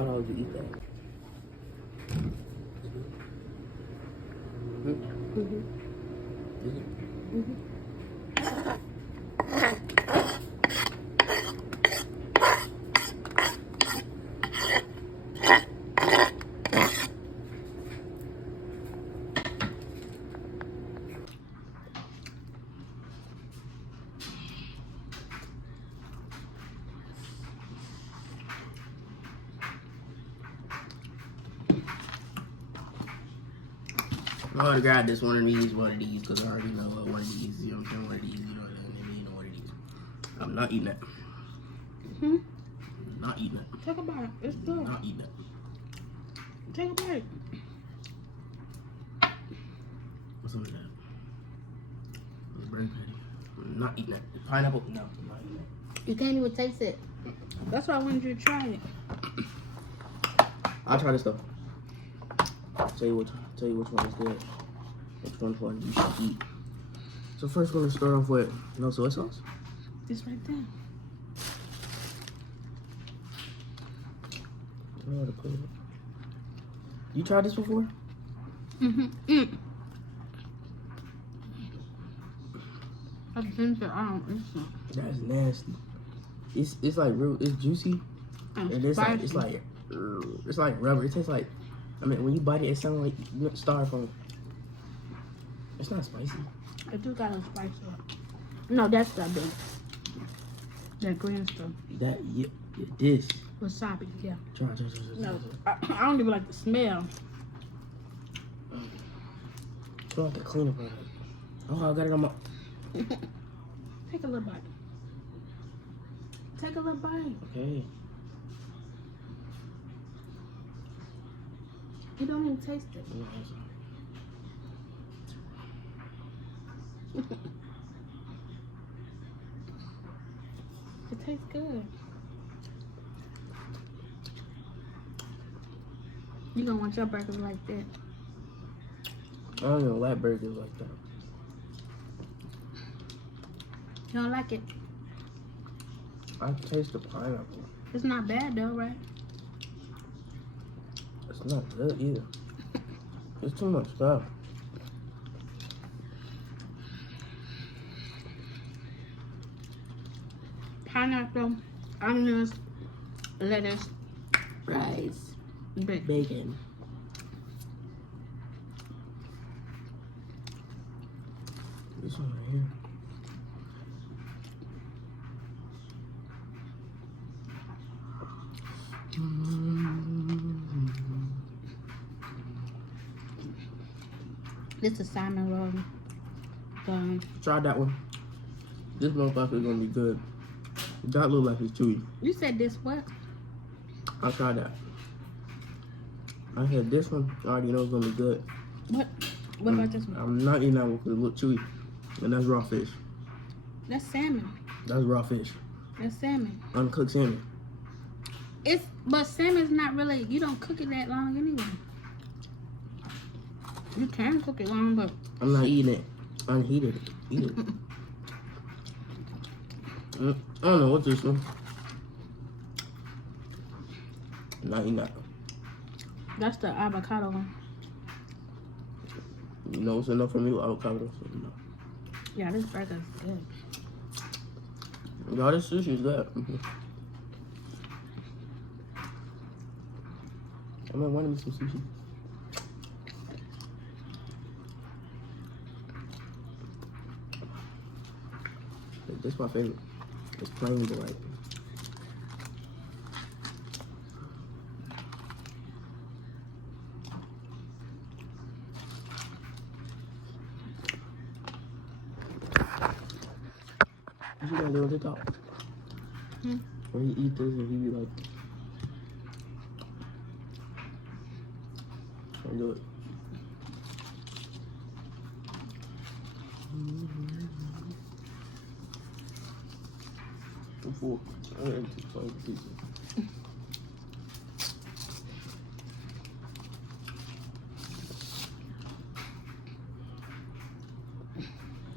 $5 to eat that. I would have grabbed this one of these, because I already know what one of these, you know what I'm saying, one of these, you know what it is. I'm not eating that. Not eating that. Take a bite. It's good. Not eating that. Take a bite. What's up with that? The bread patty. I'm not eating that. Pineapple? No, I'm not eating that. You can't even taste it. That's why I wanted you to try it. I'll try this though. Tell you which one is good. Which one you should eat. So first we're gonna start off with no soy sauce. It's right there. I don't know how to put it. You tried this before? I think that I don't eat it. That's nasty. It's like real. It's juicy. And it's like rubber. It tastes like. I mean, when you bite it, it sounds like styrofoam. It's not spicy. It do got a spice to it. No, that's that big. That green stuff. Yeah, this. Wasabi, yeah. Try. No, I don't even like the smell. It's like a cleaner product. Oh, I got it on my. Take a little bite. Take a little bite. Okay. You don't even taste it. It tastes good. You gonna want your burgers like that. I don't even like burgers like that. You don't like it? I taste the pineapple. It's not bad though, right? It's not good either. It's too much stuff. Pineapple, onions, lettuce, rice, Bacon. This one right here. This is salmon roll. Try that one. This motherfucker is gonna be good. It does look like it's chewy. You said this what? I'll try that. I said this one, I already know it's gonna be good. What? What about this one? I'm not eating that one because it looks chewy. And that's raw fish. That's salmon. That's raw fish. That's salmon. Uncooked salmon. But salmon's not really, you don't cook it that long anyway. You can cook it long, but I'm not eating it unheated. Eat it. I don't know what's this one. I'm not eating that. That's the avocado one. You know what's enough for me with avocado? So, no. Yeah, this burger's good. Y'all, this sushi's good. I might want to eat some sushi. This is my favorite. It's plain but right. You gotta do it top. When you eat this and he be like, I'll do it. I'm full. I ate 2 pieces.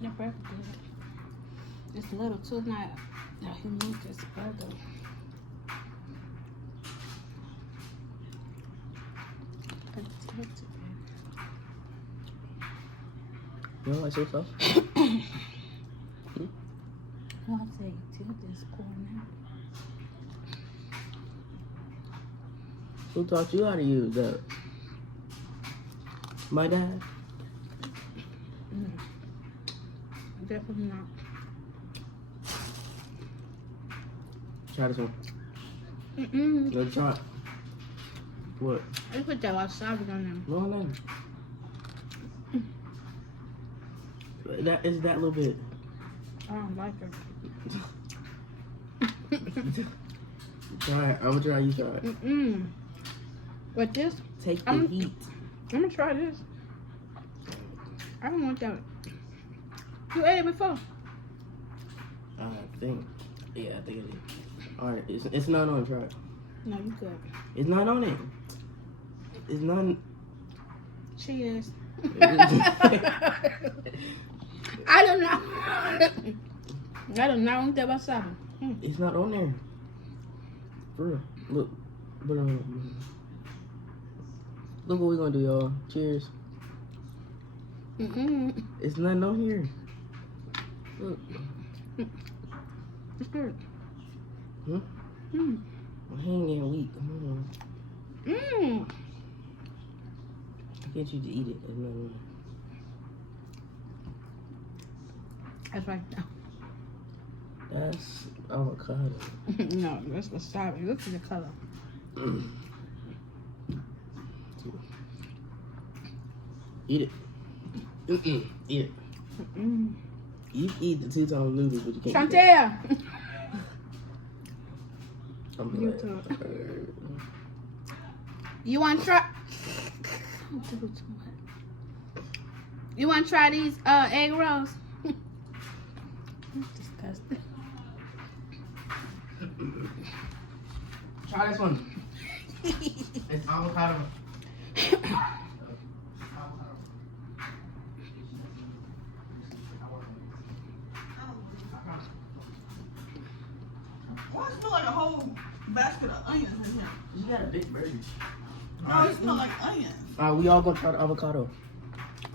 Your burger good. It's a little too not a humongous burger. You don't like soy sauce? Well, I'll say tip this corn now. Who taught you how to use that? My dad? No. Definitely not. Try this one. Mm-mm. Let's try it. What? I put that wasabi on them. No, no. That is that little bit. I don't like it. Try it. I'm gonna try. You try it. Mm-mm. But this, Take the heat. I'm gonna try this. I don't want that. You ate it before? I think. Yeah, I think it is. Alright, it's not on. Try it. No, you good. It's not on it. It's not. Cheers. I don't know. I don't know what that wasabi. It's not on there. For real. Look. Look what we're gonna do, y'all. Cheers. It's nothing on here. Look. It's good. Huh? My hand getting weak. I can't you to eat it. There's nothing on That's right now. it. That's avocado. No, that's wasabi. Look at the color. Eat it. Eat it. You can eat the 2 times noodles, but you can't eat Chantel! I'm You like, too. You want to try? You want to try these egg rolls? That's disgusting. Try this one. It's avocado. Why it smell like a whole basket of onions in here? You got a big burger. No, it smell like onions. Alright, we all gonna try the avocado.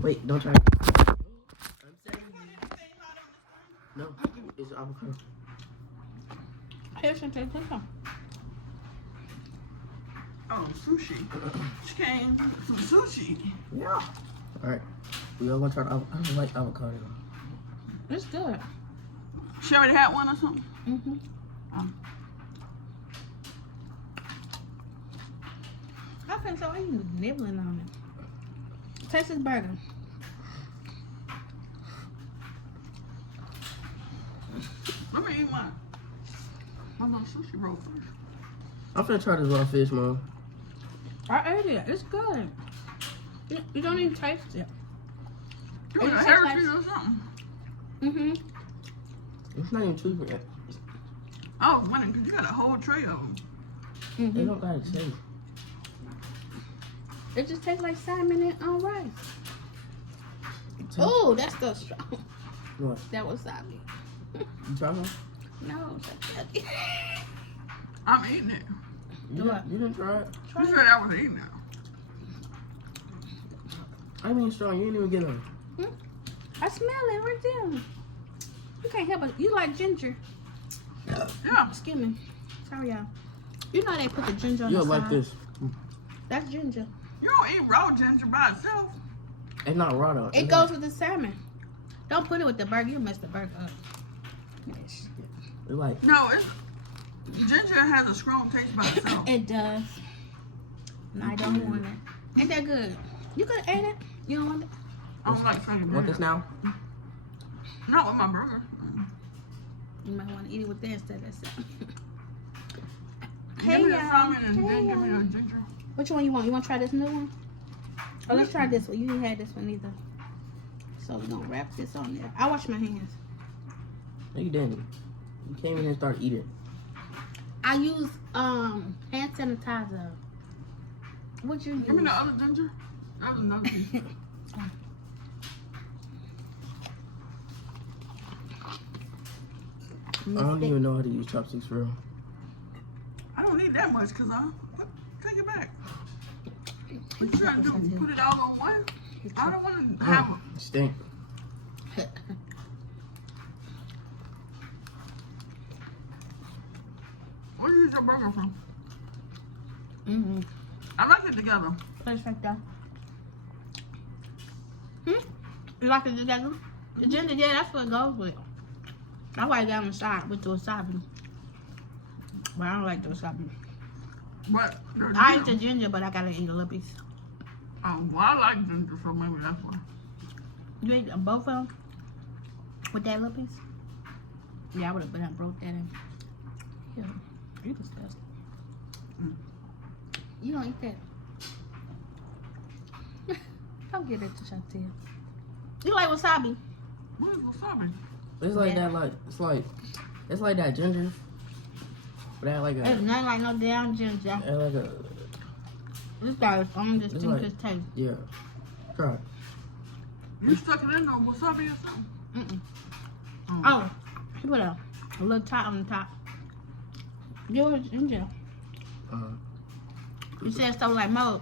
Wait, don't try it. No, it's avocado. Here, Chantel, take some. Oh, sushi. She came some sushi. Yeah. Alright, we all gonna try the avocado. I don't like avocado. It's good. She already had one or something? I think so. Why you nibbling on it? Taste this burger. Let me eat my little sushi roll first. I'm finna try this raw fish, Mom. I ate it. It's good. You don't even taste it. You It want a tastes heritage like- or something? It's not even cheap yet. Oh, money, because you got a whole tray of them. They don't gotta say. It just tastes like salmon and rice. Oh, that's so strong. What? That wasabi. You try one? No, Chantel. I'm eating it. You didn't try it? You said I was eating it. I mean strong, you didn't even get them. I smell it right there. You can't help it. You like ginger. Yeah. Excuse me. Sorry, y'all. You know they put the ginger on You'll the side. like this. That's ginger. You don't eat raw ginger by itself. It's not raw though. It goes with the salmon. Don't put it with the burger. You'll mess the burger up. It's like, No, ginger has a strong taste by itself. It does. And I don't want it. Ain't that good? You could have ate it. You don't want it? I don't like sugar. want this now? Not with my burger. You might want to eat it with that instead of salmon. Give Hey, me the y'all. salmon and Hey, then give me y'all. the ginger. Which one you want? You want to try this new one? Oh, let's try this one. You didn't have this one either. So we're going to wrap this on there. I wash my hands. No, you didn't. You came in here and started eating. I use hand sanitizer. What you use? Give me the other ginger. That was another piece. I don't even know how to use chopsticks for real. I don't need that much because take it back. You trying to put it all on one? I don't want to have it. Stink. Where do you use your burger from? Mm-hmm. I like it together. Place right there. You like it together? The ginger, yeah, that's what it goes with. I like that on the side with the wasabi. But I don't like the wasabi. But I eat the ginger, but I gotta eat a little piece. well, I like ginger, so maybe that's why. You ate both of them? With that little piece? Yeah, I would have been broke that in. Yeah, you disgusting. You don't eat that. Don't give it to Chantel. You like wasabi? What is wasabi? It's like Yeah. that, it's like that ginger. But that like It's a, nothing like no damn ginger. that like a, This guy is on this It's thing like- just taste. yeah. Try it. You stuck it in there, wasabi or something? Mm-mm. Oh. Oh, he put a little top on the top. Give it ginger. You said stuff like mold.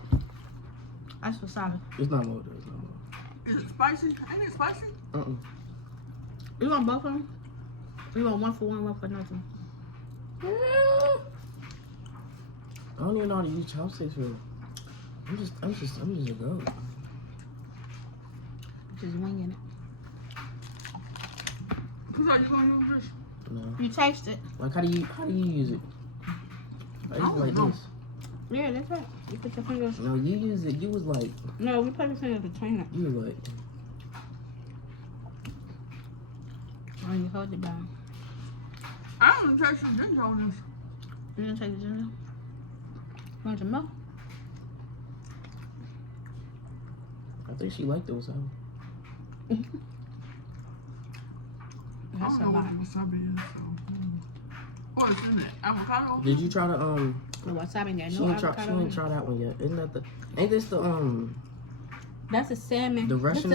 That's wasabi. It's not more. It's not more. Is it spicy? Ain't it spicy? You want both of them? You want one for one, one for nothing? I don't even know how to use chopsticks for. I'm just a goat. Just winging it. Who's like you gonna use this? No. You taste it. Like how do you use it? I use it like know. this. Yeah, that's right. You put your fingers. No, you use it. You was like, No, we put your fingers between it. you was like. And you hold it down. I don't taste the ginger on this. You didn't take the ginger? Want some more? I think she liked those. I That's don't a know what lot. wasabi is, so. What's in it? Avocado? Did you try the The wasabi got She no didn't try. She avocado in didn't it. try that one yet. Isn't that the? Ain't this the That's a salmon. The Russian?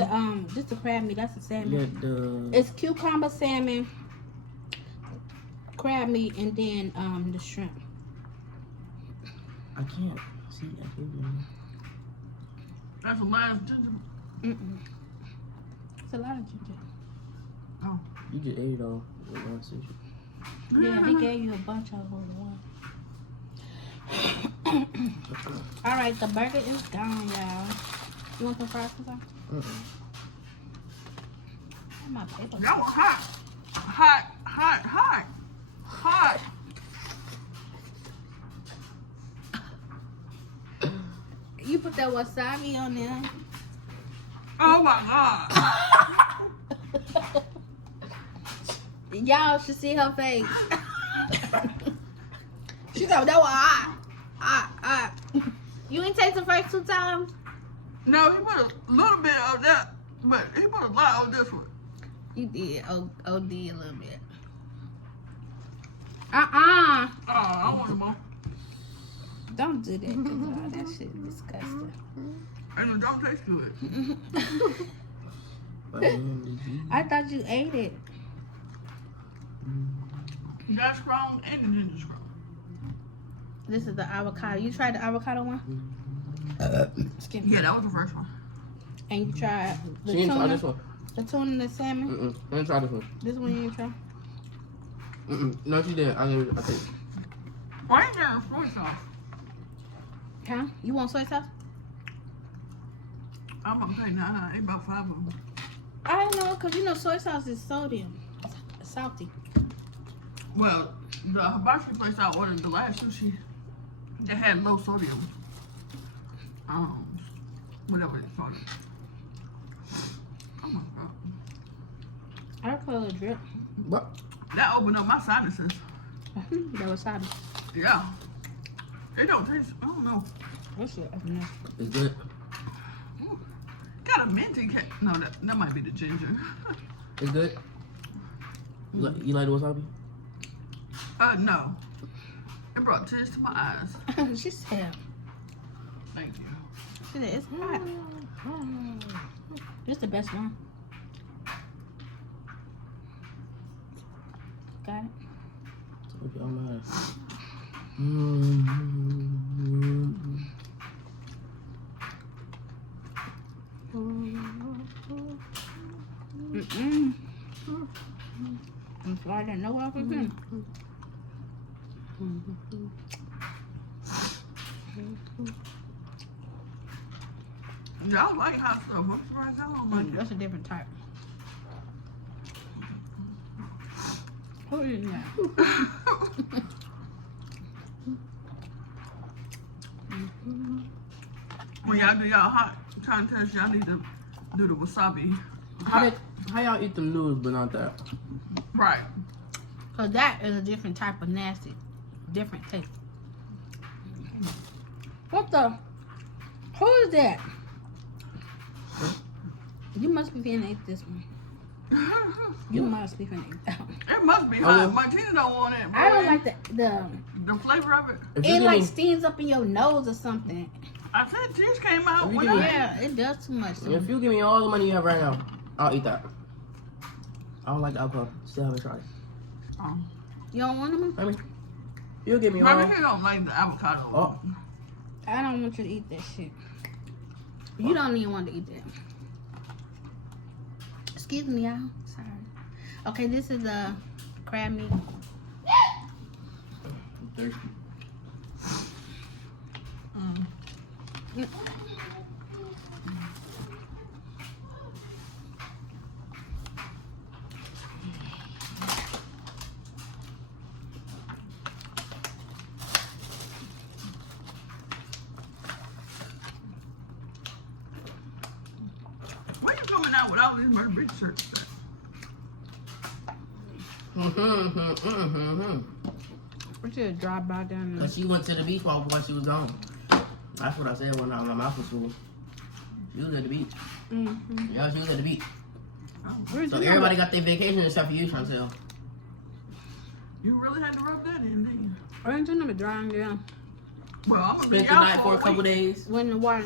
This the crab meat. That's a salmon. Yeah, the. It's cucumber, salmon, crab meat, and then the shrimp. I can't see. I can't. That's the last ginger. Mm-mm. It's a lot of ginger. You just ate it all with one sushi. Yeah, he gave you a bunch of them. All right, the burger is gone, y'all. You want some fries or something? My paper. That was hot. Hot, hot, hot. Hot. You put that wasabi on there. Oh my God. Y'all should see her face. She go, that was hot. You ain't taste the first 2 times? No, he put a little bit of that, but he put a lot of this one. You did. OD a little bit. Oh, I want more. Don't do that. 'Cause, that shit is disgusting. And it don't taste good. I thought you ate it. That's strong and the ginger strong. This is the avocado. You tried the avocado one? Excuse me. Yeah, that was the first one. And you tried the She didn't try tuna? this one. The tuna and the salmon? I didn't try this one. This one you didn't try? No, she didn't. I think. Why ain't there soy sauce? Huh? You want soy sauce? I'm gonna pay 9. I ate about 5 of them. I don't know, because you know soy sauce is sodium. It's salty. Well, the hibachi place I ordered the last sushi, it had low sodium. Whatever it's called. Oh my God. I call it a drip. What? That opened up my sinuses. That wasabi. Yeah. It don't taste, I don't know. What's it? No. It's good. Got a minty no, that might be the ginger. It's good. You like the wasabi? No. It brought tears to my eyes. She said, Thank you. she said, it's hot. It's the best one. Got it? Told you I'm not. Mm-mm. I'm sorry, I didn't know what I was doing. Y'all like hot stuff. What's right now? That's a different type. Who is that? When y'all do y'all hot contest, y'all need to do the wasabi. How y'all eat them noodles but not that? Right. Cause that is a different type of nasty, different taste. What the? Who is that? You must be finna eat this one. You must be finna eat that one. It must be hot. Martina don't want it. I don't like the flavor of it. it like steams up in your nose or something. I said tears came out. Yeah, it does too much. If you give me all the money you have right now, I'll eat that. I don't like alcohol. Still haven't tried it. Oh. You don't want them? I mean, you'll give me all. Maybe he don't like the avocado. Oh. I don't want you to eat that shit. You don't even want to eat that. Excuse me, y'all. Sorry. Okay, this is the crab meat. I'm thirsty. Why you coming out with all these Murder Beach shirts? We should drive by down there. Cause she went to the beach while she was gone. That's what I said when my mouth was full. You was at the beach. Yeah, she was at the beach. So everybody got their vacation except for you, Chantel. You really had to rub that in, didn't you? I didn't know drying down. Well, I'm gonna Spent leave the y'all night for a couple days. When the water.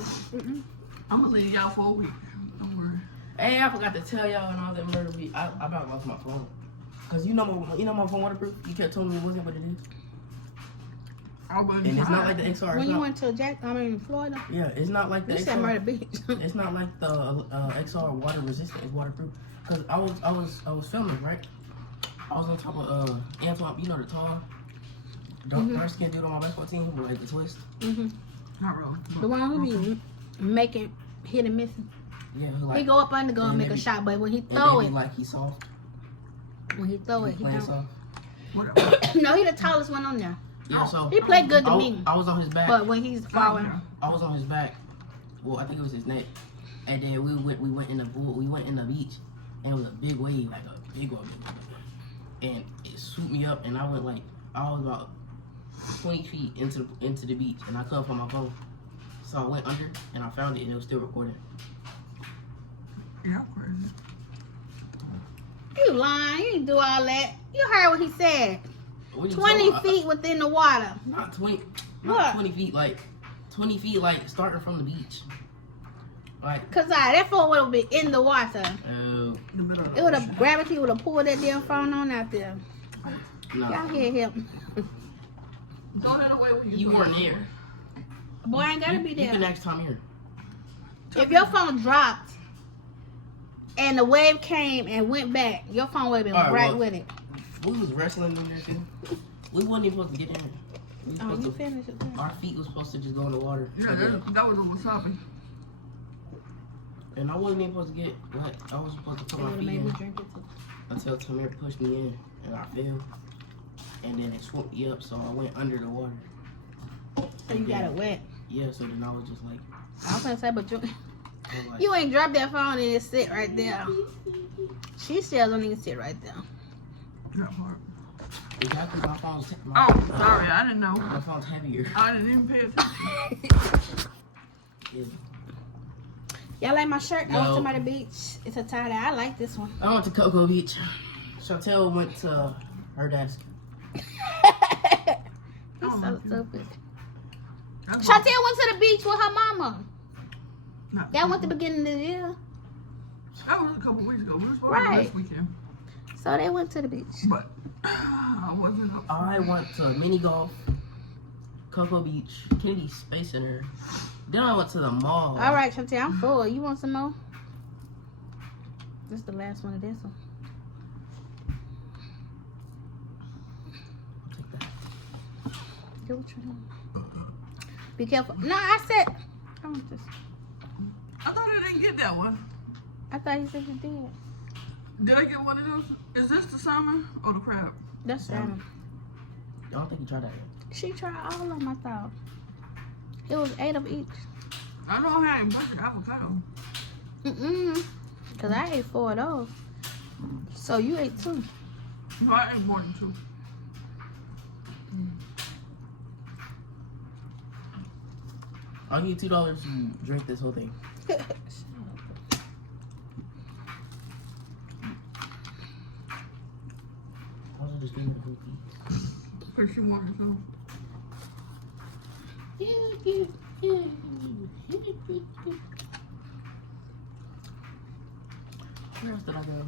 I'm gonna leave y'all for a week. Don't worry. Hey, I forgot to tell y'all and all that murder beat. I about lost my phone. Cause you know my phone waterproof. You kept telling me it wasn't what it is. And it's not like the XR. When you went to Florida? Yeah, it's not like the You XR. said Murder Beach. It's not like the XR water resistant. It's waterproof. Cause I was filming, right? I was on top of Antoine. You know the tall dark skin dude on my basketball team who like the twist. Not really. The one who be making hit and missing. Yeah, like, he go up under go and make a shot, but when he throw it, like he's soft. When he throw it, he don't. Soft. No, he the tallest one on there. Yeah, so he played good to me. I was on his back. But when he's falling, I was on his back. Well, I think it was his neck. And then we went in the pool. We went in the beach, and it was a big wave, like a big one. And it swooped me up, and I went like I was about 20 feet into the beach, and I couldn't find my phone. So I went under, and I found it, and it was still recording. Yeah, crazy. You lying? You didn't do all that. You heard what he said. 20 feet within the water. Not 20. What? Not 20 feet. Like 20 feet. Like starting from the beach. Like. Cause that phone would have been in the water. It would have gravity would have pulled that damn phone on out there. No. Y'all hear him? Throw that away when you weren't there. Boy, I ain't gotta be there. You can next time here. If your phone dropped and the wave came and went back, your phone would have been right with it. We was wrestling in there too. We wasn't even supposed to get in. Oh, you finished it. Our feet was supposed to just go in the water. Yeah, that was a wasabi. And I wasn't even supposed to get wet. I was supposed to put my feet in until Tamir pushed me in, and I fell. And then it swooped me up, so I went under the water. So you got it wet. Yeah, so then I was just like. I was gonna say, but you ain't dropped that phone and it sit right there. She still don't even sit right there. That part. Exactly, my phone's sorry, I didn't know. My phone's heavier. I didn't even pay attention. Yeah. Y'all like my shirt? I went to my beach. It's a tie-dye. I like this one. I went to Cocoa Beach. Chantel went to her desk. He's so stupid. Chantel went to the beach with her mama. That went the beginning of the year. That was a couple weeks ago. We were supposed to this weekend. So they went to the beach. But I wasn't up. I went to mini golf, Cocoa Beach, Kennedy Space Center, Then I went to the mall. All right, Shantae, I'm full. You want some more? This is the last one of this one. Take that. Do what you doing. Be careful. No, I said. I want this. I thought I didn't get that one. I thought you said you did. Did I get one of those? Is this the salmon or the crab? That's salmon. I don't think you tried that yet. She tried all of them, I thought. It was 8 of each. I know I ain't bunch of avocado. Because I ate 4 of those. So you ate 2. No, I ate more than 2. I'll give you $2 to drink this whole thing. Also, just give me the food. Because she wanted to. Where else did I go?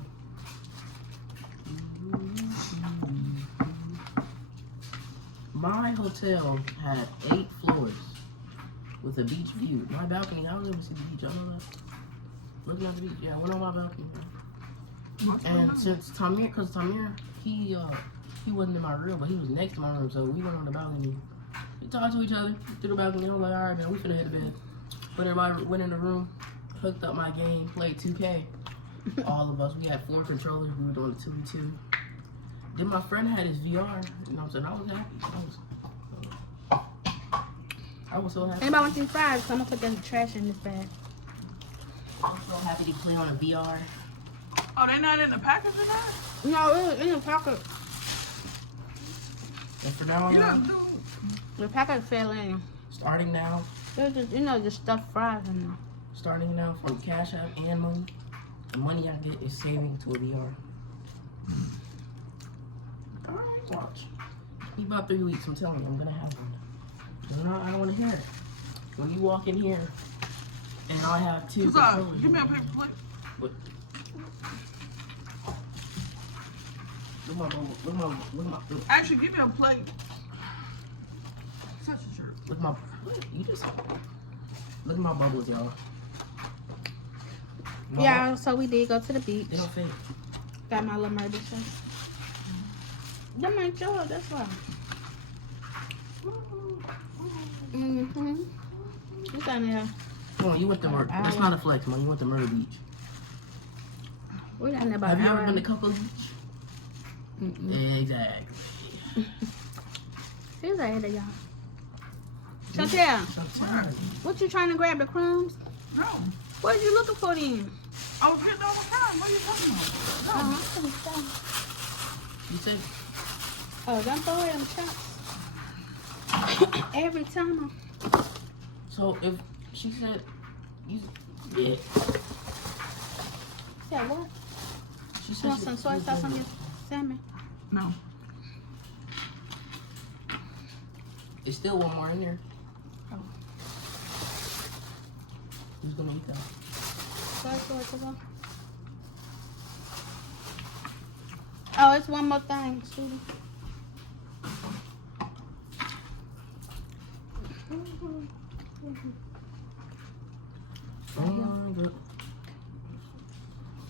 My hotel had 8 floors with a beach view. My balcony, I don't ever see the beach. I know that. Looking at the beach, yeah, I went on my balcony. And since Tamir, because Tamir, he wasn't in my room, but he was next to my room, so we went on the balcony. We talked to each other through the balcony. I was like, all right, man, we finna head to bed. But everybody went in the room, hooked up my game, played 2K. All of us, we had 4 controllers. We were doing the 2v2. Then my friend had his VR. You know what I'm saying? I was happy. I was so happy. Anybody want these fries? So I'm gonna put the trash in this bag. I was so happy to play on a VR. Oh, they not in the package of that? No, it was in the packet. And for now You on, don't do. The packet fell in. starting now, There's just, just stuffed fries in there. starting now from Cash App and money, the money I get is saving to a VR. Alright, watch. In about 3 weeks, I'm telling you, I'm gonna have one. I don't want to hear it. When you walk in here and I have 2 controllers. Give me a paper plate. What? Look my. Actually, give me a plate. Such a jerk. Look my. You just. Look at my bubbles, y'all. Yeah, so we did go to the beach. They don't fit. Got my little murder shirt. Them ain't yours, that's why. What's down there? Come on, you went to murder. That's not a flex, man. You went to Murder Beach. We're down there about Have you an ever hour. been to Cocoa Beach? Exactly. Here's that y'all. Chantel, Sometimes. what you trying to grab the crumbs? No. What you looking for then? I was getting all the time. What are you talking about? Oh, I'm gonna stop. You said. Oh, don't throw it on the chops. Every time. So if she said, you, yeah. Said what? She You said want some soy sauce on your salmon? No. There's still one more in there. Oh. Who's gonna eat that? Soy sauce, come on. Oh, it's one more thing, sweetie. Oh my god.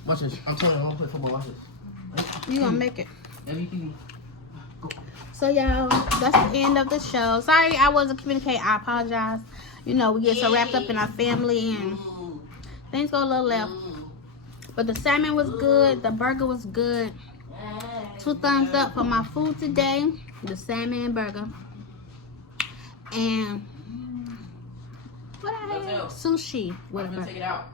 Watch this. I'm telling you, I'm gonna play football. Watch this. You gonna make it. MVP. So y'all, that's the end of the show. Sorry I wasn't communicating. I apologize. You know, we get so wrapped up in our family and things go a little left. But the salmon was good. The burger was good. 2 thumbs up for my food today. The salmon and burger. And what I had? Sushi with a burger. Take it out.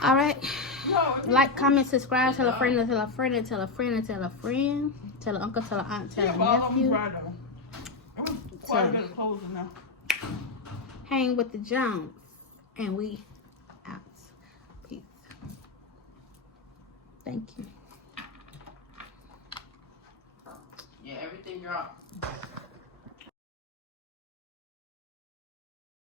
All right. No. Like, comment, subscribe, tell a friend, tell a friend, tell a friend, tell a friend, tell an uncle, tell an aunt, tell a All of them nephew. dry though. It was quite a bit of clothes in there. Hang with the Jones. And we out. Peace. Thank you. Yeah, everything dropped.